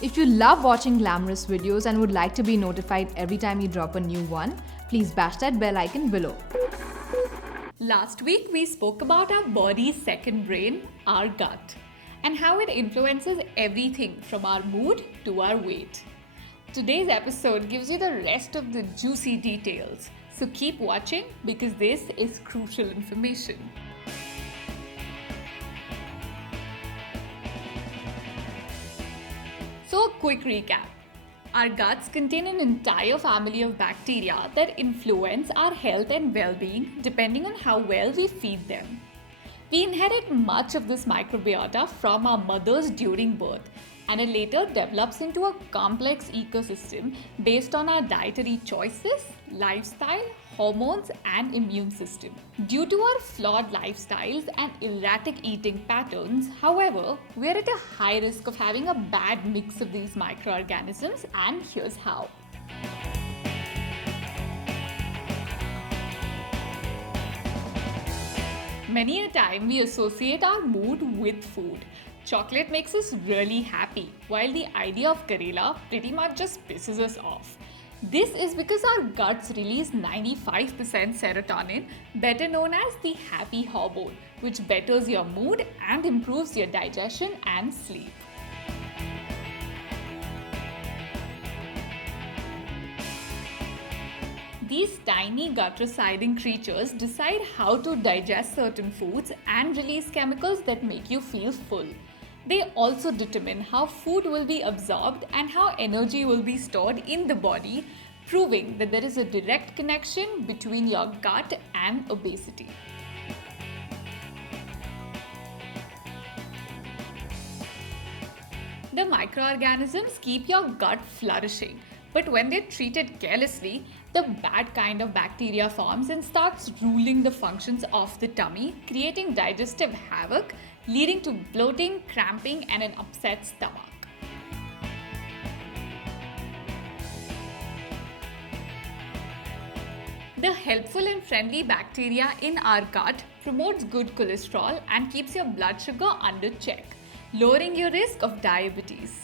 If you love watching glamorous videos and would like to be notified every time you drop a new one, please bash that bell icon below. Last week, we spoke about our body's second brain, our gut, and how it influences everything from our mood to our weight. Today's episode gives you the rest of the juicy details, so keep watching because this is crucial information. So, a quick recap. Our guts contain an entire family of bacteria that influence our health and well-being depending on how well we feed them. We inherit much of this microbiota from our mothers during birth, and it later develops into a complex ecosystem based on our dietary choices, lifestyle, hormones, and immune system. Due to our flawed lifestyles and erratic eating patterns, however, we are at a high risk of having a bad mix of these microorganisms, and here's how. Many a time we associate our mood with food. Chocolate makes us really happy, while the idea of Karela pretty much just pisses us off. This is because our guts release 95% serotonin, better known as the happy hormone, which betters your mood and improves your digestion and sleep. These tiny gut-residing creatures decide how to digest certain foods and release chemicals that make you feel full. They also determine how food will be absorbed and how energy will be stored in the body, proving that there is a direct connection between your gut and obesity. The microorganisms keep your gut flourishing, but when they're treated carelessly, the bad kind of bacteria forms and starts ruling the functions of the tummy, creating digestive havoc, leading to bloating, cramping, and an upset stomach. The helpful and friendly bacteria in our gut promotes good cholesterol and keeps your blood sugar under check, lowering your risk of diabetes.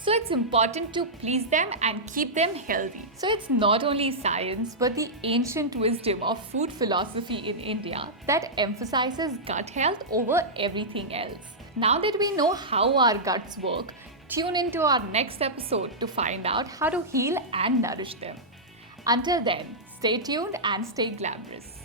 So it's important to please them and keep them healthy. So it's not only science but the ancient wisdom of food philosophy in India that emphasizes gut health over everything else. Now that we know how our guts work, tune into our next episode to find out how to heal and nourish them. Until then, stay tuned and stay glamorous.